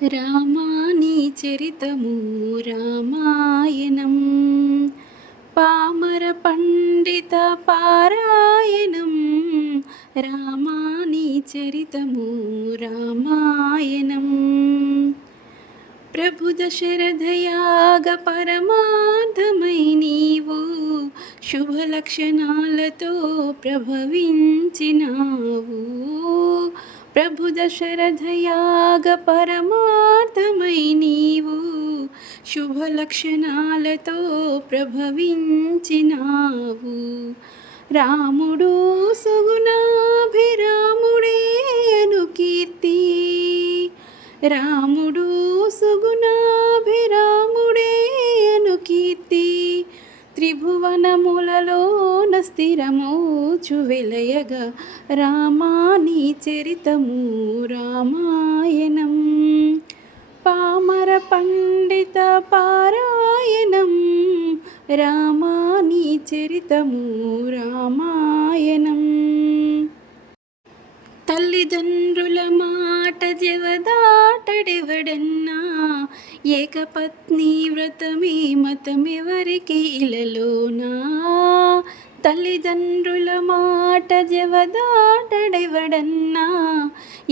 రామాని చరితము రామాయణం పామర పండిత పారాయణం రామాని చరితము రామాయణం ప్రభు దశరథయాగ పరమార్థమై నీవు శుభ లక్షణాలతో ప్రభవించినావు ప్రభు దశరథయాగ పరమార్థమై నీవు శుభ లక్షణాలతో ప్రభవించినావు రాముడు సుగుణాభిరాముడే అను కీర్తి రాముడు సుగుణాభిరాముడే అను కీర్తి త్రిభువనములలోన స్థిరమూచు వెలయగా రామాని చరితము రామాయణం పామర పండిత పారాయణం రామాని చరితము రామాయణం తల్లిదండ్రుల మాట జవదాటడెవడన్నా ఏకపత్ని వ్రతమే మతమెవరికి ఇలలోనా తల్లిదండ్రుల మాట జవదాటడెవడన్నా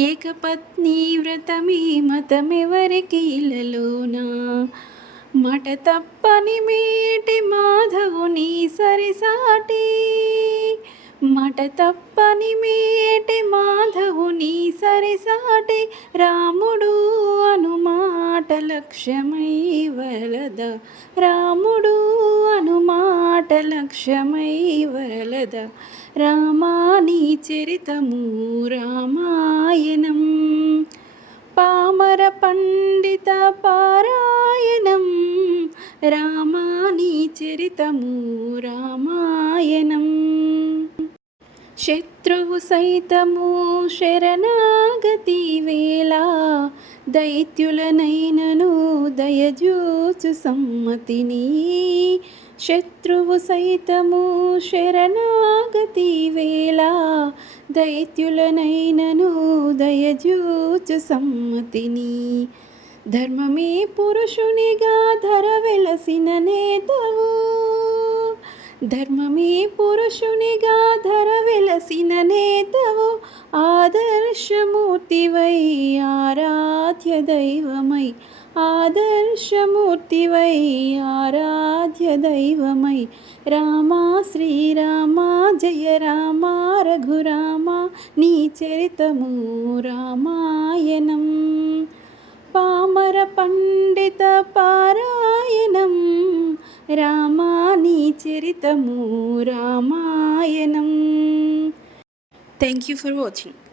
ఏకపత్ని వ్రతమే మతమెవరికి ఇలలోనా మట తప్పని మేటి మాధవుని సరిసాటి మట తప్పని మేటి మాధవుని సరిసాటి రాముడు అనుమాట లక్ష్యమై వరలద రాముడు అనుమాట లక్ష్యమై వరలద రామాని చరితము రామాయణం పామర పండిత పారాయణం రామాని చరితము రామాయణం శత్రువు సైతము శరణాగతి వేళ దైత్యులనైనను దయజూచు సమ్మతిని శత్రువు సైతము శరణాగతి వేళ దైత్యులనైనను దయజూచు సమ్మతిని ధర్మమే పురుషునిగా ధర వెలసిన నేతవు ధర్మమే పురుషునిగా ధర వెలసిన నేతవు ఆదర్శమూర్తివై ఆరాధ్య దైవమై ఆదర్శమూర్తివై ఆరాధ్య దైవమై రామా శ్రీరామా జయ రామా రఘురామా నీ చరితము రామాయణం పామర పండిత పారాయణం రామాని చరితము Ramayanam. Thank you for watching.